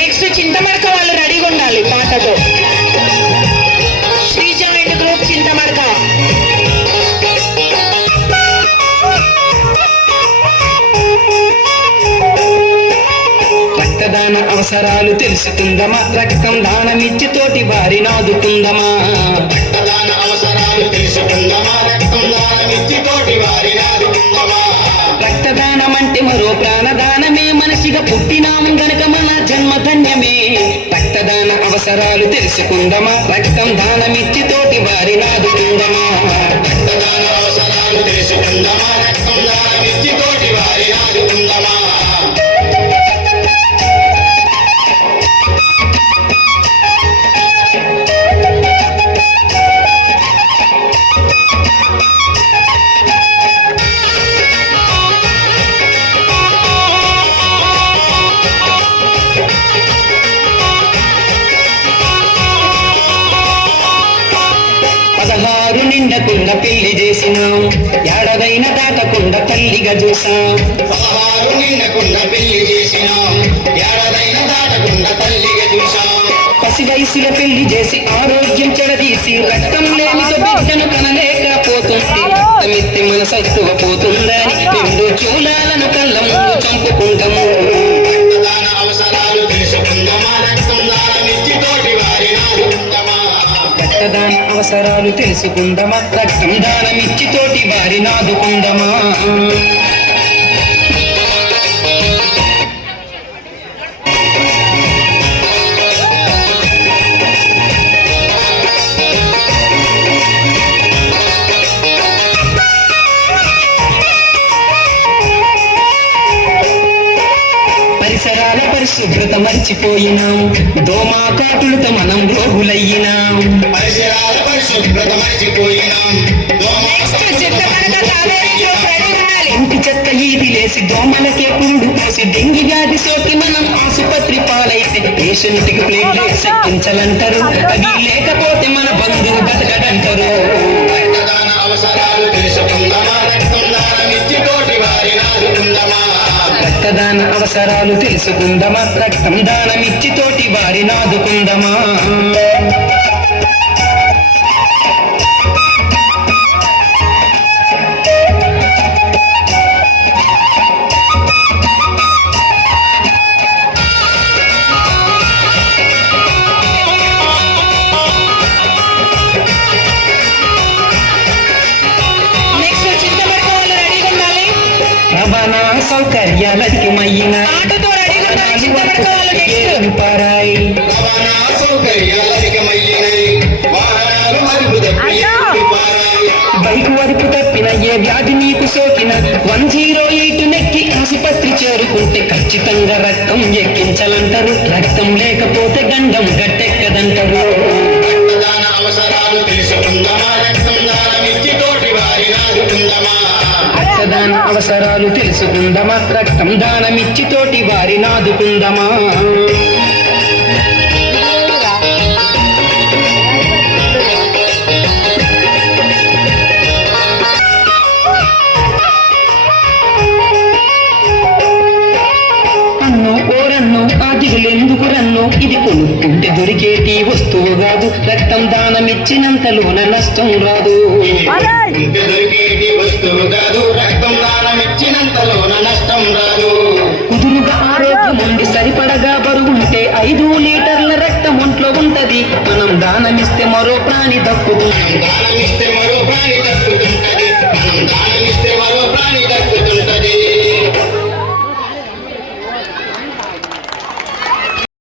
Next Chintamadaka వాళ్ళు రెడీగా ఉండాలి పాటతో. Sreeja and group Chintamadaka. రక్తదాన అవసరాలు తెలుసుకుందమా, రక్తం దానమిచ్చి తోటి వారి నాదుకుందమా. రక్తదాన అవసరాలు తెలుసుకుందమా, రక్తం దానమిచ్చి తోటి వారి నాదుకుందమా. రక్తదానం అంటే మరో ప్రాణదానమే, మనిషిగా పుట్టినాం గనక మన జన్మ ధన్యమే. రక్తదాన అవసరాలు తెలుసుకుందమా, రక్తం దానమిచ్చి తోటి వారి నాదుకుందమా. రక్తదాన అవసరాలు తెలుసుకుందమా, రక్తం దానమిచ్చి తోటి వారి నాదుకుందమా. నిండకుండా పెళ్లి చేసినాం, ఏడాదైనా దాటకుండా తల్లిగా చూసాం. 16 నిండకుండా పెళ్లి చేసినాం, ఏడాదైనా దాటకుండా తల్లిగా చూసాం. పసి వయసులో పెళ్లి చేసి ఆరోగ్యం చెడదీసి, రక్తం లేనితో బిడ్డను కనలేకపోతుంది. రక్తమిస్తే మన సత్తువ పోతుందని రెండు చూలాలను కళ్ళ ముందు చంపుకుంటాము. రక్తదాన అవసరాలు తెలుసుకుందమా, రక్తం దానమిచ్చి తోటి వారి నాదుకుందమా. రక్తదాన అవసరాలు తెలుసుకుందమా, రక్తం దానమిచ్చి తోటి వారి నాదుకుందమా. పరిసరాల పరిశుభ్రత మర్చిపోయినాం, దోమా కాటులతో మనం రోగులయ్యినాం. పరిసరాల పరిశుభ్రత మర్చిపోయినాం, ఇంటి చెత్త ఈది లేసి దోమలకే పురుడు పోసి డెంగి వ్యాధి సోకి మనం ఆసుపత్రి పాలైతే పేషెంట్కి ప్లేట్లెట్స్ ఎక్కించాలంటారు. అది లేకపోతే మన బంధువు బతకడంటారు. రక్తదాన అవసరాలు తెలుసుకుందమా, రక్తం దానమిచ్చి తోటి వారి నాదుకుందమా. రక్తదాన అవసరాలు తెలుసుకుందమా, రక్తం దానమిచ్చి తోటి వారి నాదుకుందమా. రవాణా సౌకర్యాలధికమయ్యిన ఆటోతో రెడీగా ఉండాలి చింతమడక వాళ్ళు. నెక్స్ట్ పారాయి రవాణా సౌకర్యాలధికమయ్యినాయి, వాహనాలు అదుపు తప్పి పారాయి. బైకు అదుపు తప్పిన ఏ వ్యాధి నీకు సోకిన 108 నెక్కి ఆసుపత్రి చేరుకుంటే ఖచ్చితంగా రక్తం ఎక్కించాలంటారు. రక్తం లేకపోతే గండం గట్టెక్కదంటారు. రక్తదాన అవసరాలు తెలుసుకుందమా, రక్తం దానమిచ్చి తోటి వారి నాదుకుందమా. రక్తదాన అవసరాలు తెలుసుకుందమా, రక్తం దానమిచ్చి తోటి వారి నాదుకుందమా. అన్నో ఓరన్నో ఆ దిగులెందుకు రన్నో, ఇది కొనుక్కుంటే దొరికేటి వస్తువు కాదు. రక్తం దానమిచ్చినంతలోన నష్టం రాదు. ఇంటి దొరికేటి వస్తువు కాదు, రక్తం దానమిచ్చినంతలోన నష్టం రాదు. కుదురుగా ఆరోగ్యం ఉండి సరిపడగా బరువుంటే 5 లీటర్ల రక్తం ఒంట్లో ఉంటది. మనం దానమిస్తే మరో ప్రాణి దక్కుతుంది. దానమిస్తే మరో ప్రాణి